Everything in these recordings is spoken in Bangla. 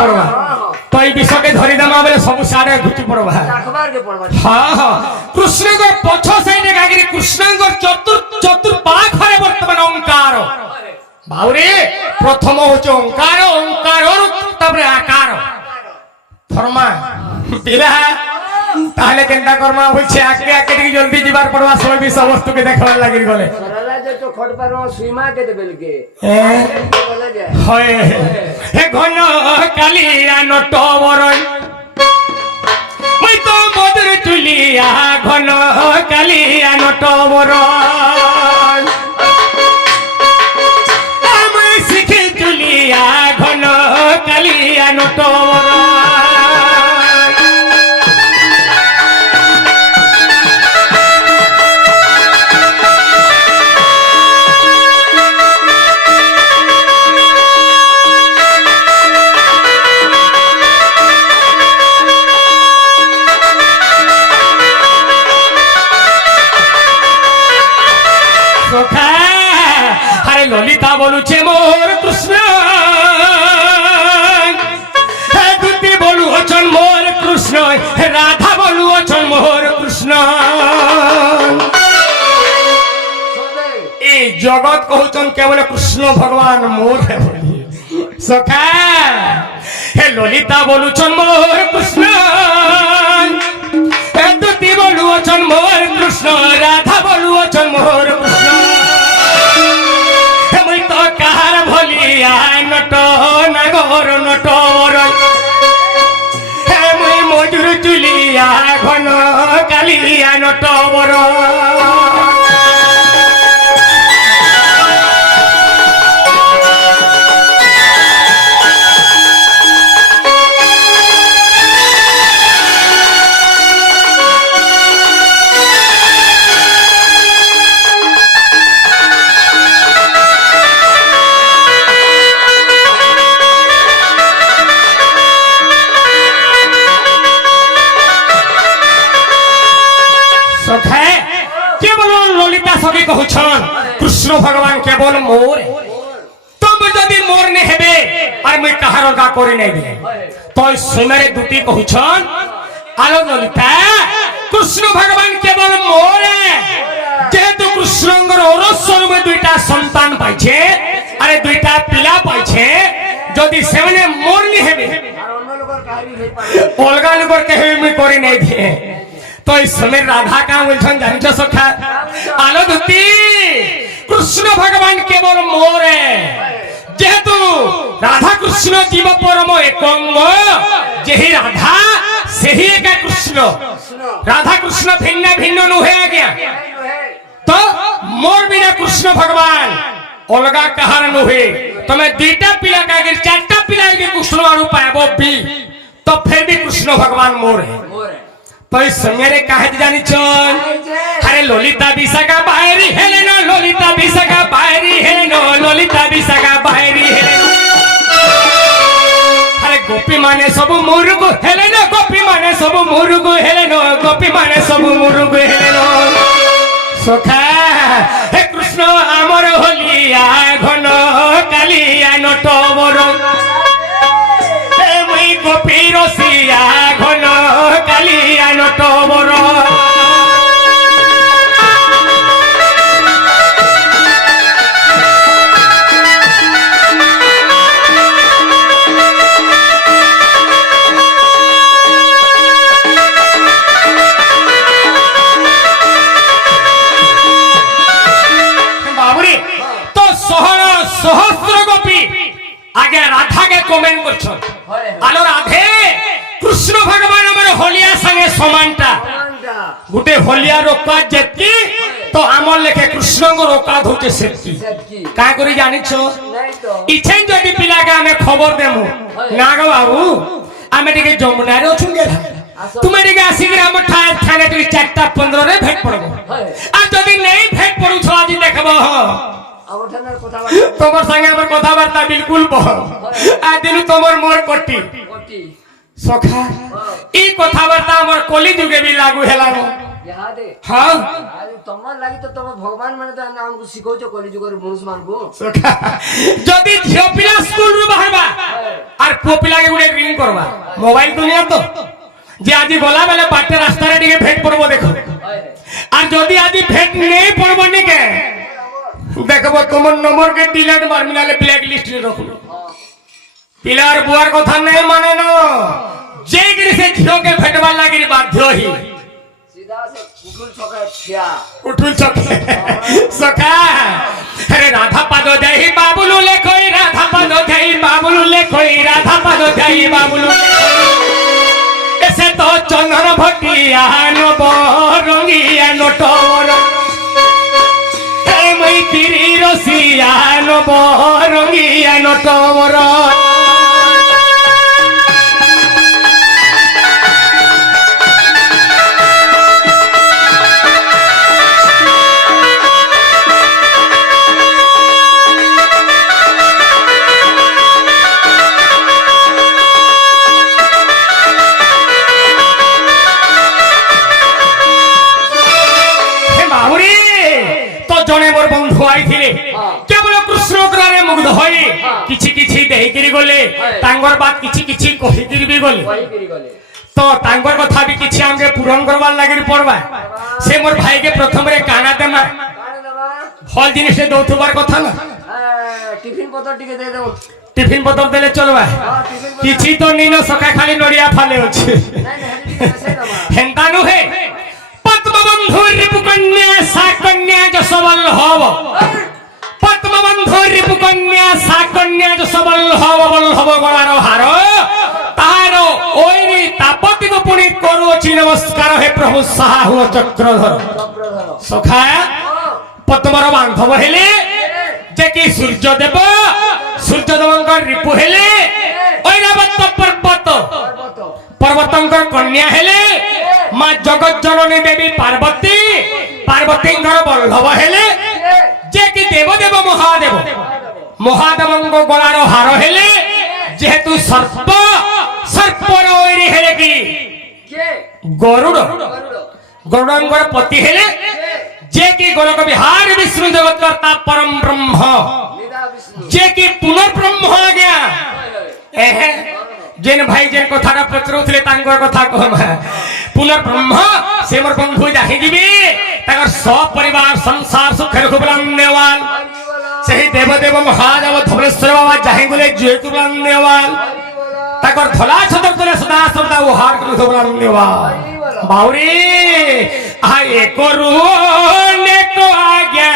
পড়বা তো এই বিষয়কে ধরি দেমা বলে সবু সাড়ে ঘুটি পড়বা হ্যাঁ হ্যাঁ কৃষ্ণঙ্কর পছ সাইডে গাগিরি কৃষ্ণঙ্কর চতুর পাখরে বর্তমান ওঙ্কার বাউরে প্রথম হচ্ছে ওঙ্কার ওঙ্কার তারপরে আকার ফরমা দিলা তাহলে কেনটা করমা বলছে আগে আগে ଟିକେ জলদি যাবার পড়বা সব বিষয় বস্তুকে দেখাবার লাগি গলে সরলা যে তো খট পার সুইমা কে দেবেল কে বলে যায় হয় হে ঘন কালিয়া নট বরণ মই তো মধুর তুলিয়া ঘন কালিয়া নট বরণ আমি শিখি তুলিয়া ঘন কালিয়া নট বরণ ললিতা বলুছে মোর কৃষ্ণ দুটি বলু অছন মোর কৃষ্ণ রাধা বলু অছন মোর কৃষ্ণ এই জগৎ কহুছন কেবল কৃষ্ণ ভগবান মোর বলি সখা হে ললিতা বলুছন মোর কৃষ্ণ দুটি বলু অছন মোর কৃষ্ণ রাধা বলু অছন মোর কৃষ্ণ নট নাগর নটর মুই মজুর চুলিয়া ঘন কালিয়া নটবর কৃষ্ণ ভগবান কেবল মোর তুমি যদি মোর নে হেবে আর মুই কাহার গা করি নাই দিলে তো সুমেরে দুটি কহুছন আলো ললিতা কৃষ্ণ ভগবান কেবল মোরে যেহেতু কৃষ্ণঙ্গর ওরস্বরূপে দুইটা সন্তান পাইছে আরে দুইটা পিলা পাইছে যদি সেমানে মোর নি হেবে অলগা লোকর কে হেবে মুই করি নাই দিয়ে তো এই সময় রাধা কা বলছেন জানিছ সখা আলো দুতি কৃষ্ণ ভগবান কেবল মোরে যেহেতু রাধা কৃষ্ণ জীব পরম একঙ্গ যেহি রাধা সেহি একা কৃষ্ণ রাধা কৃষ্ণ ভিন্ন ভিন্ন নুহে আজ্ঞা তো মোর বিনা কৃষ্ণ ভগবান অলগা কাহার নুহে তুমি দুইটা পিলা কাগির চারটা পিলা কৃষ্ণ আরু পাইব বি তো ফের भी কৃষ্ণ ভগবান মোরে तो मेरे कहे जानी चल अरे ललिता विशाखा बाहरी हेले नो ललिता विशाखा बाहरी हेले नो ललिता विशाखा बाहरी हेले नो अरे गोपी माने सब मुरुगु हेले नो गोपी माने सब मुरुगु हेले नो गोपी माने सब मुरुगु हेले नो सखा हे कृष्ण अमर होलिया घन कालिया नटवर हे मुई गोपी रसिया घन কালিয়া নটবর বাবুরে তো সহস্র গোপী আগে রাধাকে কমেন্ট করছো আলো রাধে কৃষ্ণ ভগবান আমার হলিয়া সঙ্গে সমানটা গোটে হলিয়া রোকা যেতকি তো আমার লেখে কৃষ্ণঙ্গ রোকা হচ্ছে সেতকি কা করি জানিছ ইছেন যদি পিলাকে আমি খবর দেমু না গো বাবু আমি টিকে যমুনারে অছুন গেলা তুমি টিকে আসিকি আমার থানে টিকে 4:15 রে ভেট পড়ব আর যদি নেই ভেট পড়ুছ আজি দেখব তোমার সঙ্গে আমার কথাবার্তা বিলকুল বহ আর দিনু তোমার মোর কটি সখা এই কথাবার্তা আমার কলি যুগে বি লাগু হেলানো ଇହାଦେ ହଁ ଆରେ ତମର ଲାଗି ତ ତମ ଭଗବାନ ମାନେ ତ ଆମକୁ ଶିଖଉଛ କଲିଯୁଗର ମଣିଷ ମାନଙ୍କୁ ସଖା ଯଦି ଝିଅ ପିଲା ସ୍କୁଲରୁ ବାହାରବା আর পুଅ ପିଲାକେ ଗୋଟେ ରିଂ କରବା মোবাইল দুনিয়া তো যে আজি গলা বেলে বাটে রাস্তারে দিকে ভেট পড়বো দেখো আর যদি আজি ভেট নেই পড়বো নিকে দেখবো তোমার নম্বর কে ডিলিট মারবি নালে ব্ল্যাক লিস্টে রাখবো পিলার বুয়ার কথা নেই মানে না যে গিরি সে ঝিওকে ভেটবার লাগি বাধ্য হি সিধা সে কুকুল ছকা ঠিয়া উঠুল চকে সখা আরে রাধা পাদ দেহি বাবুলু লেখই রাধা পাদ দেহি বাবুলু লেখই রাধা পাদ দেহি বাবুলু এসে তো চন্দন ভটিয়া নব রঙিয়া নটর এই মৈত্রী রসিয়া নব রঙিয়া নটর জনে মোর বন্ধু আইଥିଲେ কেবল কৃষ্ণ গ্রামে মুগ্ধ হই কিছু কিছু দেখিকি গলে তাঙ্গর বাত কিছু কিছু কহিকি বি গলে তো তাঙ্গর কথা বি কিছু আমকে পূরণ করবার লাগি পড়বা সে মোর ভাইকে প্রথমে কানা দেমা ফল জিনিস দৌথবার কথা না টিফিন পত্র টিকে দে দেব টিফিন বদল দেলে চলবা কিছু তো নিন সখা খালি নড়িয়া ফালে আছে হেন্তা নুহে পদ্মবন্ধু রিপুকন্যা সাকন্যা যশবল হব পদ্মবন্ধু রিপুকন্যা সাকন্যা যশবল হব বল হব গলার হার তার ওইরি তাপতিক পুনি করুছি নমস্কার হে প্রভু সাহা হুয় চক্রধর সখা পদ্মর বান্ধব হেলে যে কি সূর্যদেব সূর্যদেবঙ্কর রিপু হেলে ঐরাবত পর্বত পর্বতঙ্কর কন্যা হেলে মা জগৎ জননী দেবী পার্বতী পার্বতীঙ্কর বল্লভ হেলে যে কি দেবদেব মহাদেব মহাদেবঙ্ক গলার হার হেলে যেহেতু সর্প সর্পর ঐরি হেলে কি গরুড় গরুড়ঙ্কর পতি হেলে যে কি গোলক বিহার বিষ্ণু জগৎ কর্তা পরম ব্রহ্ম যে কি পুনর্ব্রহ্ম আজ্ঞা এহে যেন ভাই যেন কথাটা পচরুলে তাঙ্কর কথা কম পুনর্ব্রহ্ম সে মোর বন্ধু যাহি দিবি তাঙ্কর সব পরিবার সংসার সুখের খুবলান্দেওয়াল সেই দেবদেব মহাদেব ধবলেশ্বর বাবা যাহি বলে জয়তু বলান্দেওয়াল তাঙ্কর ধলা ছদর তলে সদা সদা উহার করে খুবলান্দেওয়াল বাউরি আয়ে করু নেকো আজ্ঞা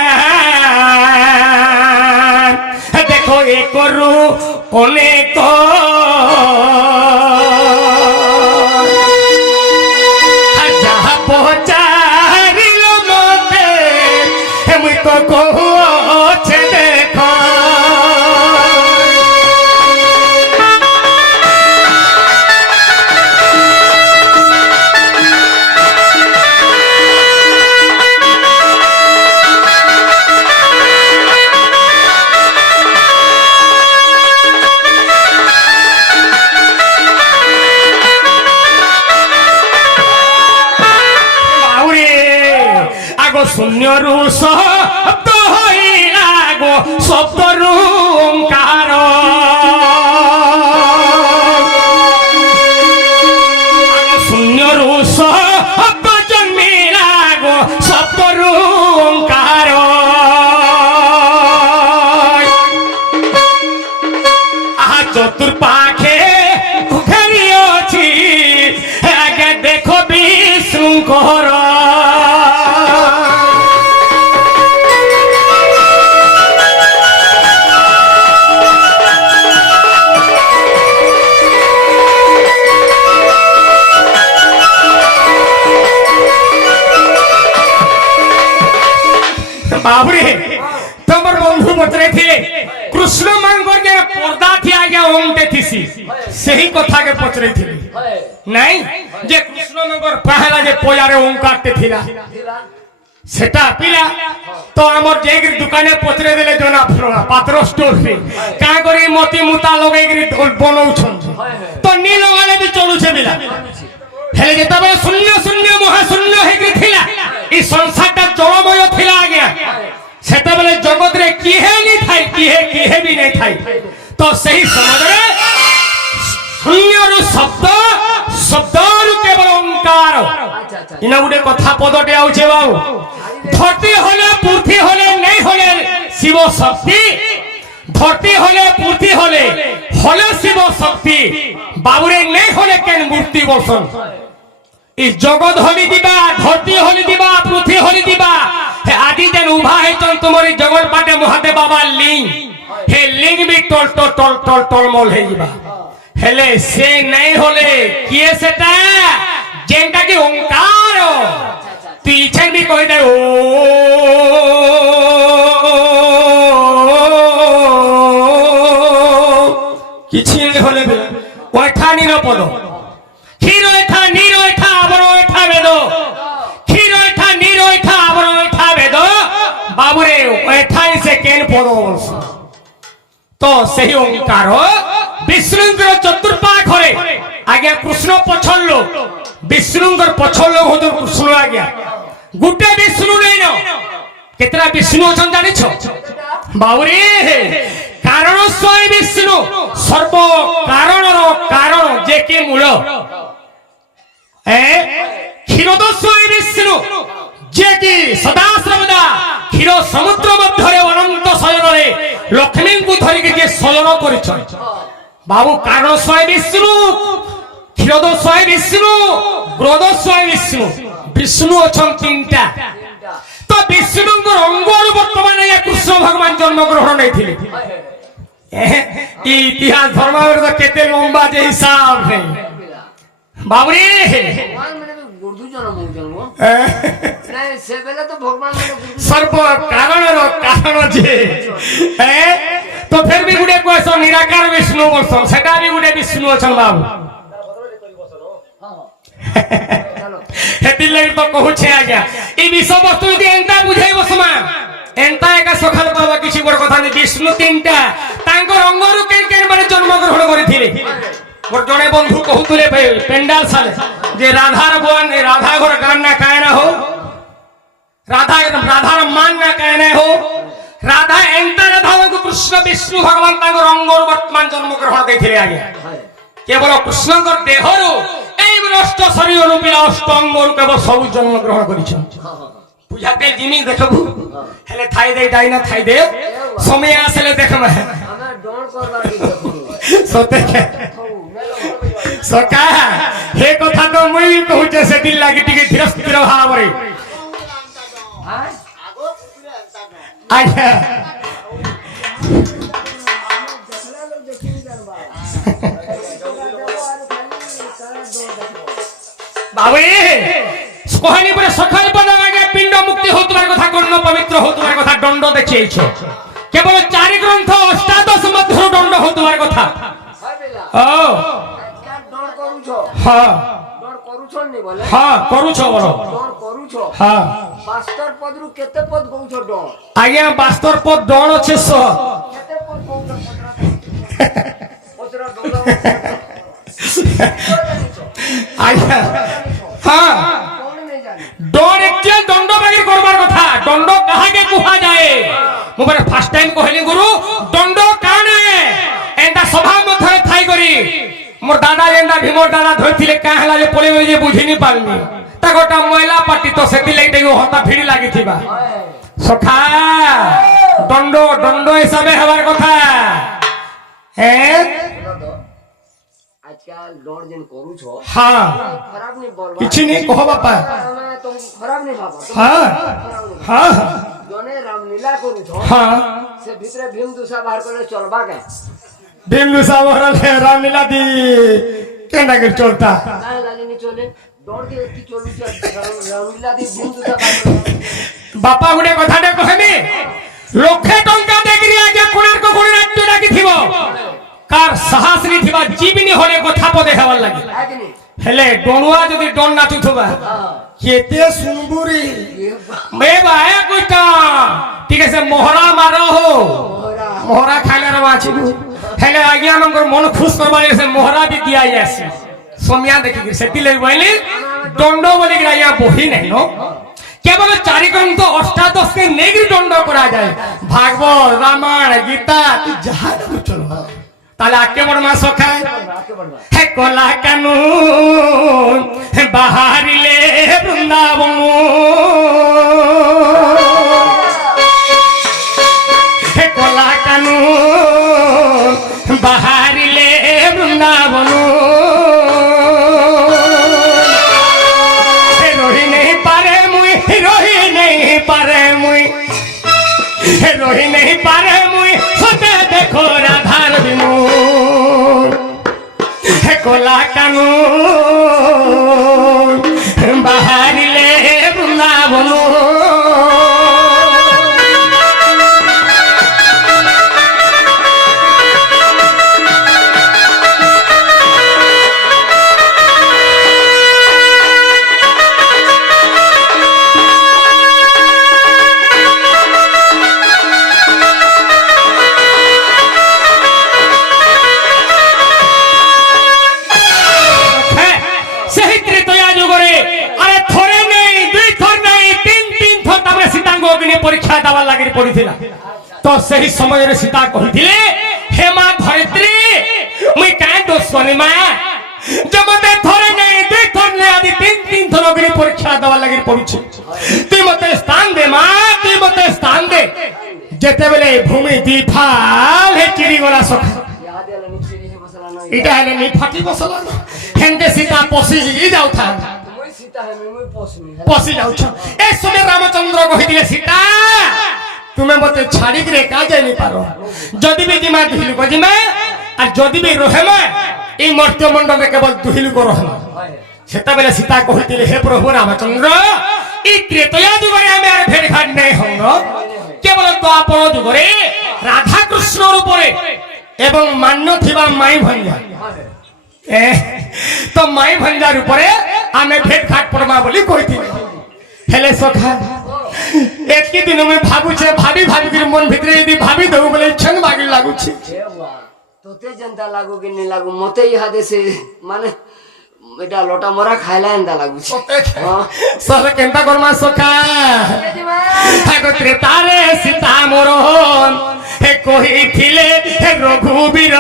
দেখো এ করু অনেক যাহা পচারিল মতে মুই তো কହୁছে দেখ শূন্যরু শব্দ হইলা গো শব্দরু ওঙ্কার শূন্যরু শব্দ জন্মিলা গো শব্দরু ওঙ্কার আহা চতুর্পাখে ঘেরিয়েছি আগে দেখো বিশৃঙ্খর বাবরে তোমার বন্ধু বতরে থিলে কৃষ্ণ মাঙ্গর যে পর্দা থি আগে ওমতে থিসি সেই কথাকে পচরে থিলি নাই যে কৃষ্ণ মাঙ্গর পহলা যে পয়ারে ওমকারতে থিলা সেটা পিলা তো আমার যেগির দোকানে পচরে দিলে জনা ফ্লোরা পাত্র স্টোর রে কা করে মতি মুতা লগাইগিরি বনৌছন তো নি লগালে বি চলুছে বিলা ହେଲେ ଯେତେବେଳେ ଶୂନ୍ୟ ଶୂନ୍ୟ ମହାଶୂନ୍ୟ ହେଇକି ଥିଲା ଏ ସଂସାରଟା ଜଳମୟ ଥିଲା ଆଜ୍ଞା ସେତେବେଳେ ଜଗତରେ କିଏ ନି ଥାଇ କିଏ ବି ନାଇଁ ଥାଇ ତ ସେହି ସମୟରେ ଶୂନ୍ୟରୁ ଶବ୍ଦରୁ କେବଳ ଓଙ୍କାର আচ্ছা আচ্ছা ইনা গোটে কথা পদটে আউছে বাবু ধরতি হলে পূর্তি হলে নেই হলে শিব শক্তি ধরতি হলে পূর্তি হলে হলে শিব শক্তি বাবুরে নেই হলে কেন মূর্তি বসন এই জগৎ হলি দিবা ধরতি হলি দিবা পৃথিবী হলি দিবা হে আদি যেন উভা হইছন তোমার এই জগৎ পাটে মহাদেব বাবা লিঙ্গ হে লিঙ্গ বি টল টল টল টল টলমল হয়ে যাবা হেলে সে নাই হলে কিয়ে সেটা যেটা কি ওঙ্কার তুই ইচ্ছা বি কই দে ও কিছু হলে ওঠা নিরপদ ক্ষীর ওঠা নির ওঠা আবার ওঠা বেদ ক্ষীর ওঠা নির ওঠা আবার ওঠা বেদ বাবুরে ওঠাই সে কেন পদ তো সেই ওঙ্কার বিষ্ণুঙ্কর চতুর্পাখরে আজ্ঞা কৃষ্ণ পছর লোক বিষ্ণুঙ্কর পছর লোক হতো কৃষ্ণ আজ্ঞা গোটে বিষ্ণু নেই ন কেতটা বিষ্ণু অছন জানিছ বাবুরে কারণ স্বয়ং বিষ্ণু সর্ব কারণর কারণ যে কি মূল ক্ষীরোদস্বয়ং বিষ্ণু যে কি সদা সর্বদা ক্ষীর সমুদ্র মধ্যে অনন্ত শয়ନରେ লক্ষ্মীଙ୍କୁ ধরিকি যে শয়ন করিছেন বাবু কারণ স্বয়ং বিষ্ণু ক্ষীরোদস্বয়ং বিষ্ণু গ্রোদস্বয়ং বিষ্ণু বিষ্ণু অছন তিনটা তো বিষ্ণুঙ্কর অঙ্গর বর্তমানে কৃষ্ণ ভগবান জন্মগ্রহণ নেইଥିଲେ ইতিহাস ধর্মাবলী তো কেতে লম্বা যে হিসাব নেই বাবুরে ভগবান মানে গুরু জন্ম জন্ম নাই সে বেলা তো ভগবান মানে গুরু সর্ব কারণের কারণ যে তো ফের বি গুটে কইছ নিরাকার বিষ্ণু বলছন সেটা বি গুটে বিষ্ণু অছন বাবু হেতির লাগি তো কহুছে আজ্ঞা এই বিষয়বস্তু যদি এন্তা বুঝাইব সমান এন্তা একা সকাল বাবা কিছু বড় কথা নেই বিষ্ণু তিনটা তাঙ্কর অঙ্গরু কেন মানে জন্মগ্রহণ করেছিলে মোর জনে বন্ধু কহুতুলে পেন্ডাল সালে যে রাধার বোন রাধা ঘর গান না কায় না হো রাধার মান না কায় না হো রাধা এন্তা রাধা কৃষ্ণ বিষ্ণু ভগবান তাঙ্কর অঙ্গর বর্তমান জন্মগ্রহণ দেইছিলে আগে কেবল কৃষ্ণঙ্কর দেহরু এই নষ্ট শরীর রূপিলা অষ্টঙ্গরু কেবল সবু জন্মগ্রহণ করেছেন বুঝাতে জিনিস দেখবু হেলে থাই দে ডাই না থাই দে সময় আসলে দেখবা আমরা ডর করবার কি দেখো সতে সকা হে কথা তো মুই কহুছে সেদিন লাগি টিকে ধীর স্থির ভাবরে হ্যাঁ আচ্ছা বাবুরে কহানি পরে সকাল পদা আগে পিণ্ড মুক্তি হওয়ার কথা কর্ণ পবিত্র হওয়ার কথা দণ্ড দেখিয়েছ কেবল চারি গ্রন্থ অষ্টাদশ মধ্য দণ্ড হওয়ার কথা হয় বেলা ও আজকাল ডর করুছ হ্যাঁ ডর করুছ নি বলে হ্যাঁ করুছ বড় ডর করুছ হ্যাঁ বাস্তর পদরু কেতে পদ কৌছ ডর আজ্ঞা বাস্তর পদ ডর আছে কেতে পদ কৌছ পচরা ডর আজ্ঞা হ্যাঁ কোন নেই জানি ডর একচুয়াল দণ্ড বাগির করবার কথা দণ্ড কাহাকে কুহা যায় মু মানে ফার্স্ট টাইম কহিলি গুরু দণ্ড কানে এন্টা সভা মধ্যে থাই করি মোর দাদা যেন্টা ভীমর দাদা ধরছিলে কা হেলা যে পলে যে বুঝিনি পারনি তা গোটা মহিলা পার্টি তো সেতি লাগি দেখি হতা ভিড়ি লাগিথিবা সখা দণ্ড দণ্ড হিসাবে হবার কথা হ্যাঁ আজকাল ডর যেন করুছ হ্যাঁ খারাপ নি বলবা কিছু নেই কহ বাপা আমি তুমি খারাপ নি ভাবা হ্যাঁ হ্যাঁ জনে রামলীলা করুছ হ্যাঁ সে ভিতরে ভীম দুসা বাহার করে চলবা কে বিন্দু সাবরালে রামলীলা দি কেনা করে চলতা কাহে লাগেনি চলে ডর দিয়ে কি চলুছ রামলীলা দি ভীম দুসা বাহার করে বাপা গুটে কথাটা কহেনি লক্ষে টঙ্কা দেখিরি আগে কোণার্ক কোণ রাজ্য ডাকিথিব কার সাহস নি থিবা জীবনী হলে কথা পদে হেবার লাগি লাগেনি হেলে ডণুয়া যদি ডন নাচুথবা কেতে শুনবুরি মে বায়া কইতা ঠিক আছে মোহরা মারো হো মোহরা খাইলে রে মাছি হেলে আজ্ঞা নঙ্গর মন খুশ করবার এসে মোহরা বি দিয়া যাসি ସମିଆ ଦେଖିକିରି ସେଥିଲାଗି କହିଲି ଦଣ୍ଡ ବୋଲିକିରି ଆଜ୍ଞା ବହି ନାହିଁ ନ କେବଳ ଚାରି ଗ୍ରନ୍ଥ ଅଷ୍ଟାଦଶକେ ନେଇକିରି ଦଣ୍ଡ କରାଯାଏ ଭାଗବତ ରାମାୟଣ ଗୀତା ଯାହା ଚଲ ତାହେଲେ ଆକେ ବଡମା ସଖା ହେ କଲା କାନୁନ ବାହାରିଲେ ବୃନ୍ଦାବନ ହେ କଲା କାନୁନ ବାହାରିଲେ ବୃନ୍ଦାବନ রহি নেই পারে মুই রহি নেই পারে মুই সতে দেখো রাধার বিনু হে কোলা কানু বাহারিলে বৃন্দাবন পরীক্ষা দেওয়ার লাগি পড়িছিল তো সেই সময়ের সীতা কহিলে হে মা ধরিত্রী মুই কাই দোষ করি মা যে মতে ধরে নেই দুই থর নেই আদি তিন থর অগ্নি পরীক্ষা দেওয়ার লাগি পড়ুছি তুই মতে স্থান দে মা তুই মতে স্থান দে যেতেবেলে ভূমি দিফাল হে চিড়ি গলা সখা এটা হলে নি ফাটি বসলা হেন্দে সীতা পশি যাউথা পশি যাউছ এই সময় রামচন্দ্র কহিলে সীতা তুমি মতে ছাড়িকি কা যাই নি পারো যদি বি জিমা দুহিলুক জিমা আর যদি বি রহেমা এই মর্ত্যমণ্ডলে কেবল দুহিলুক রহেমা সেতবেলে সীতা কহিলে হে প্রভু রামচন্দ্র এই ত্রেতয়া যুগরে আমি আর ভেট ঘাট নেই হঙ্গ কেবল দ্বাপর যুগরে রাধা কৃষ্ণ রূপরে এবং মান্য থিবা মাই ভঞ্জা তো মাই ভঞ্জার উপরে আমি ভেট ঘাট পড়বা বলি কইଥିଲି হেলে সখা এতকি দিন আমি ভাবুছে ভাবি মন ভিতরে যদি ভাবি দেবো বলে ইচ্ছন বাগি লাগুছে তোতে জনতা লাগু কি নি লাগু মতে ইহাদে সে মানে এটা লটা মরা খাইলা এন্তা লাগুছে সরে কেনতা করমা সখা ঠাকুরে তারে সীতা মরণ হে কহিଥିଲେ হে রঘুবীর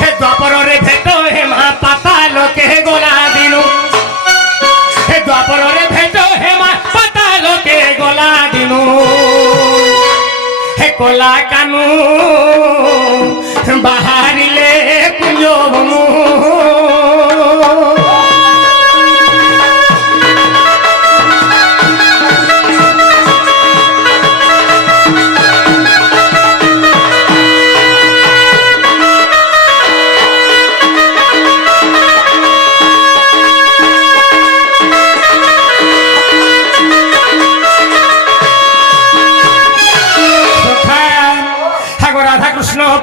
হে দ্বাপরে ভেট হে মা পাতাল কে গোলা দিনু হে দ্বাপরে ভেট হে মা পাতাল কে গোলা দিনু হে কোলা কানু বাহারিলে কুঞ্জ বনু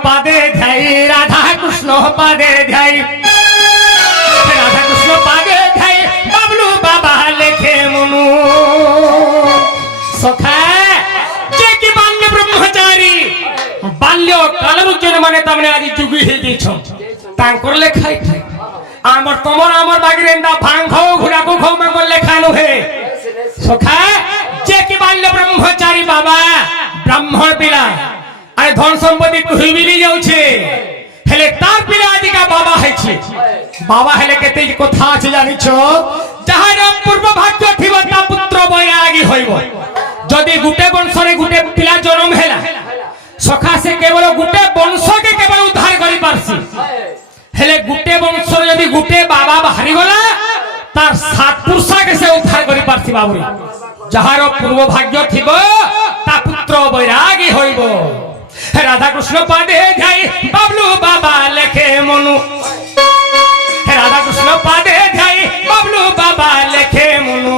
পাদে ধ্যাই রাধা কৃষ্ণ পাদে ধ্যাই রাধা কৃষ্ণ পাদে ধ্যাই বাবলু বাবা লেখে মনু সখা যে কি বাল্য ব্রহ্মচারী বাল্য কালরু জন মানে তামনে আজি যুগি হে দিছ তাঙ্কর লেখাই আমার তোমার আমার বাগিরেন্দা ভাং খাও ঘুরা কো খাও মঙ্গল লেখা নহে সখা যে কি বাল্য ব্রহ্মচারী বাবা ব্রাহ্মণ পিলা আরে ধন সম্পত্তি তুই মিলি যাচ্ছে হেলে তার পিলা আদিকা বাবা হইছে বাবা হেলে কেতে কথা আছে জানিছ যাহার পূর্ব ভাগ্য থিব তা পুত্র বৈরাগী হইব যদি গুটে বংশরে গুটে পিলা জন্ম হেলা সখা সে কেবল গুটে বংশকে কেবল উদ্ধার করি পারছি হেলে গুটে বংশরে যদি গুটে বাবা বাহারি গলা তার সাত পুরুষকে সে উদ্ধার করি পারছি বাবুরি যাহার পূর্ব ভাগ্য থিব তা পুত্র বৈরাগী হইব রাধা কৃষ্ণ পাদে ধ্যাই বাবলু বাবা লেখে মনু রাধা কৃষ্ণ পাদে ধ্যাই বাবলু বাবা লেখে মনু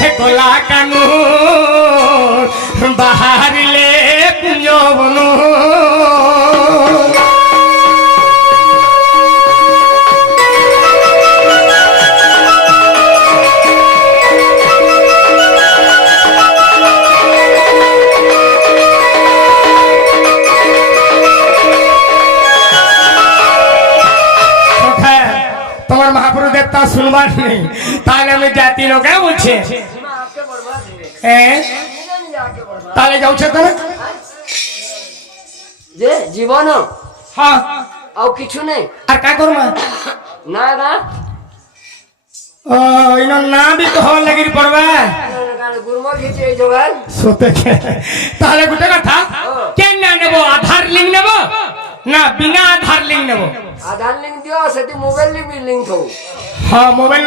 হে কোলা কানু বাহারিলে কুঞ্জ বনু কথা শুনবার নেই, তাহলে আমি জাতি লোকে বলছি না আকে বরবাদ হবে হ্যাঁ, নিজে নিজে আকে বরবাদ তাহলে যাচ্ছে তাহলে যে জীবন হ্যাঁ আর কিছু নেই আর কা করমা না না ও ইনো না বি কহর লাগি পড়বা গুরমর ঘিচে এই জোগাড় সতে তাহলে গোটে কথা কেন না নেব আধার লিঙ্ক নেব না বিনা আধার লিঙ্ক নেব আধার লিঙ্ক দিও সেটি মোবাইল লিঙ্ক থো হ্যাঁ মোবাইল